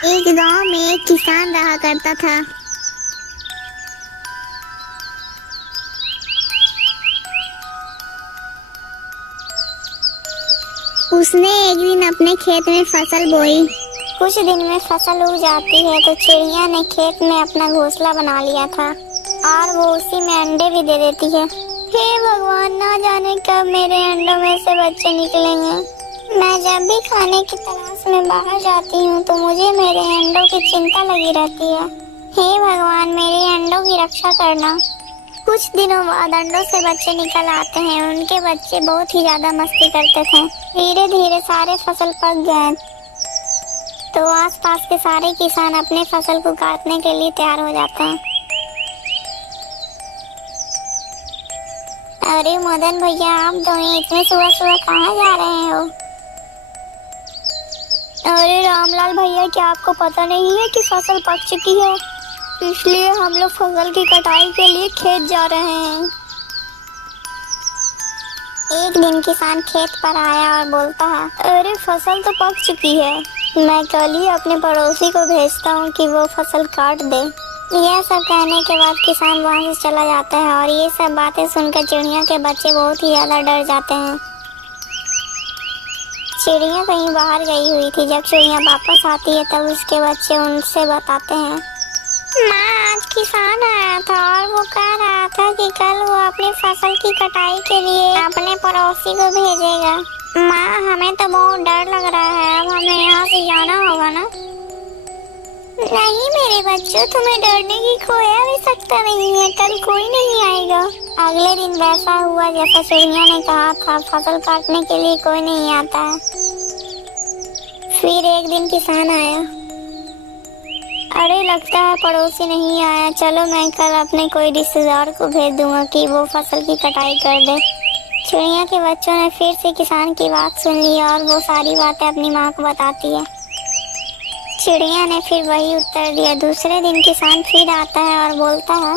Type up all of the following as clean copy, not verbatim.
एक गांव में एक किसान रहा करता था। उसने एक दिन अपने खेत में फसल बोई। कुछ दिन में फसल उग जाती है तो चिड़िया ने खेत में अपना घोंसला बना लिया था और वो उसी में अंडे भी दे देती है। हे भगवान, ना जाने कब मेरे अंडों में से बच्चे निकलेंगे। मैं जब भी खाने की तलाश में बाहर जाती हूँ तो मुझे मेरे अंडों की चिंता लगी रहती है। हे भगवान, मेरे अंडों की रक्षा करना। कुछ दिनों बाद अंडों से बच्चे निकल आते हैं। उनके बच्चे बहुत ही ज्यादा मस्ती करते थे। धीरे धीरे सारे फसल पक गए तो आसपास के सारे किसान अपने फसल को काटने के लिए तैयार हो जाते हैं। अरे मदन भैया, आप दोनों इतने सुबह सुबह कहाँ जा रहे हो? अरे रामलाल भैया, क्या आपको पता नहीं है कि फसल पक चुकी है, इसलिए हम लोग फसल की कटाई के लिए खेत जा रहे हैं। एक दिन किसान खेत पर आया और बोलता है, अरे फसल तो पक चुकी है, मैं कल ही अपने पड़ोसी को भेजता हूँ कि वो फसल काट दे। यह सब कहने के बाद किसान वहाँ से चला जाता है और ये सब बातें सुनकर चिड़िया के बच्चे बहुत ही ज्यादा डर जाते हैं। चिड़िया कहीं बाहर गई हुई थी। जब चिड़िया वापस आती है तब उसके बच्चे उनसे बताते हैं, माँ, आज किसान आया था और वो कह रहा था कि कल वो अपनी फसल की कटाई के लिए अपने पड़ोसी को भेजेगा। माँ, हमें तो बहुत डर लग रहा है, अब हमें यहाँ से जाना होगा ना? नहीं मेरे बच्चों, तुम्हें डरने की कोई आवश्यकता नहीं है, कल कोई नहीं आएगा। अगले दिन वैसा हुआ जैसा चिड़िया ने कहा था। फसल काटने के लिए कोई नहीं आता है। फिर एक दिन किसान आया। अरे लगता है पड़ोसी नहीं आया, चलो मैं कल अपने कोई रिश्तेदार को भेज दूंगा कि वो फसल की कटाई कर दे। चिड़िया के बच्चों ने फिर से किसान की बात सुन ली और वो सारी बातें अपनी माँ को बताती है। चिड़िया ने फिर वही उत्तर दिया। दूसरे दिन किसान फिर आता है और बोलता है,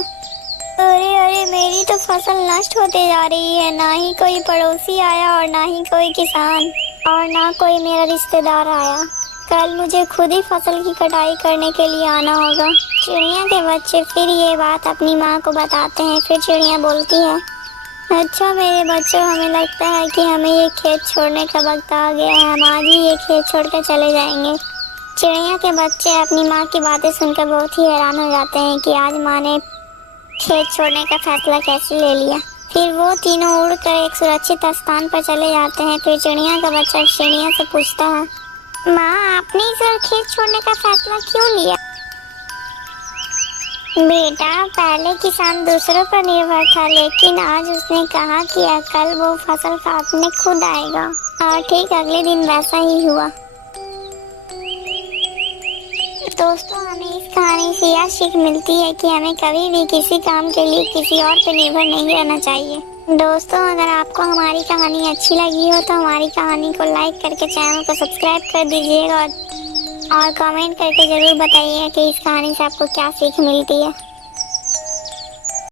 अरे अरे, मेरी तो फसल नष्ट होते जा रही है, ना ही कोई पड़ोसी आया और ना ही कोई किसान और ना कोई मेरा रिश्तेदार आया। कल मुझे खुद ही फसल की कटाई करने के लिए आना होगा। चिड़िया के बच्चे फिर ये बात अपनी माँ को बताते हैं। फिर चिड़िया बोलती है, अच्छा मेरे बच्चों, हमें लगता है कि हमें ये खेत छोड़ने का वक्त आ गया है, हम आज ही ये खेत छोड़कर चले जाएंगे। चिड़िया के बच्चे अपनी माँ की बातें सुनकर बहुत ही हैरान हो जाते हैं कि आज माँ ने खेत छोड़ने का फैसला कैसे ले लिया। फिर वो तीनों उड़कर एक सुरक्षित स्थान पर चले जाते हैं। फिर चिड़िया का बच्चा चिड़िया से पूछता है, माँ, आपने इस बार खेत छोड़ने का फैसला क्यों लिया? बेटा, पहले किसान दूसरों पर निर्भर था, लेकिन आज उसने कहा कि कल वो फसल काटने खुद आएगा और ठीक अगले दिन वैसा ही हुआ। दोस्तों, हमें इस कहानी से यह सीख मिलती है कि हमें कभी भी किसी काम के लिए किसी और पर निर्भर नहीं रहना चाहिए। दोस्तों, अगर आपको हमारी कहानी अच्छी लगी हो तो हमारी कहानी को लाइक करके चैनल को सब्सक्राइब कर दीजिएगा और कमेंट करके ज़रूर बताइएगा कि इस कहानी से आपको क्या सीख मिलती है।